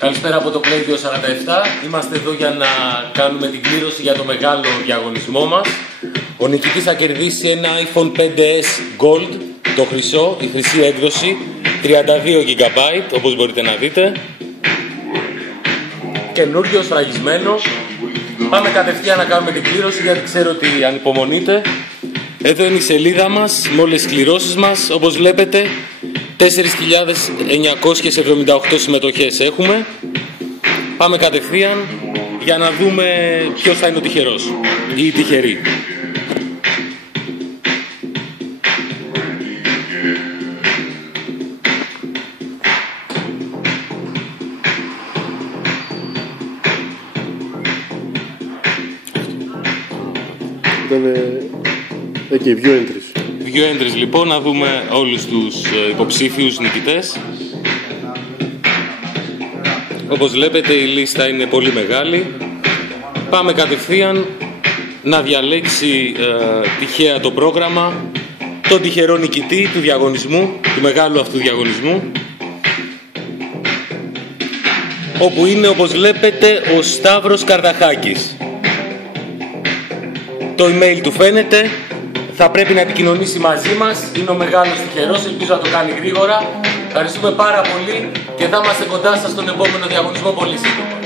Καλησπέρα από το Play 247. Είμαστε εδώ για να κάνουμε την κλήρωση για το μεγάλο διαγωνισμό μας. Ο νικητής θα κερδίσει ένα iPhone 5S Gold, το χρυσό, η χρυσή έκδοση, 32 GB, όπως μπορείτε να δείτε. Καινούριο, σφραγισμένο. Πάμε κατευθείαν να κάνουμε την κλήρωση, γιατί ξέρω ότι ανυπομονείτε. Εδώ είναι η σελίδα μας με όλες τις κληρώσεις μας. Όπως βλέπετε, 4.978 συμμετοχές έχουμε. Πάμε κατευθείαν για να δούμε ποιος θα είναι ο τυχερός ή η τυχερή. Ήταν και view entries. View entries λοιπόν, να δούμε όλους τους υποψήφιους νικητές. Όπως βλέπετε η λίστα είναι πολύ μεγάλη. Πάμε κατευθείαν να διαλέξει τυχαία το πρόγραμμα τον τυχερό νικητή του διαγωνισμού, του μεγάλου αυτού διαγωνισμού, όπου είναι, όπως βλέπετε, ο Σταύρος Καρδαχάκης. Το email του φαίνεται, θα πρέπει να επικοινωνήσει μαζί μας, είναι ο μεγάλος τυχερός, ελπίζω να το κάνει γρήγορα. Ευχαριστούμε πάρα πολύ και θα είμαστε κοντά σας στον επόμενο διαγωνισμό πολύ σύντομα.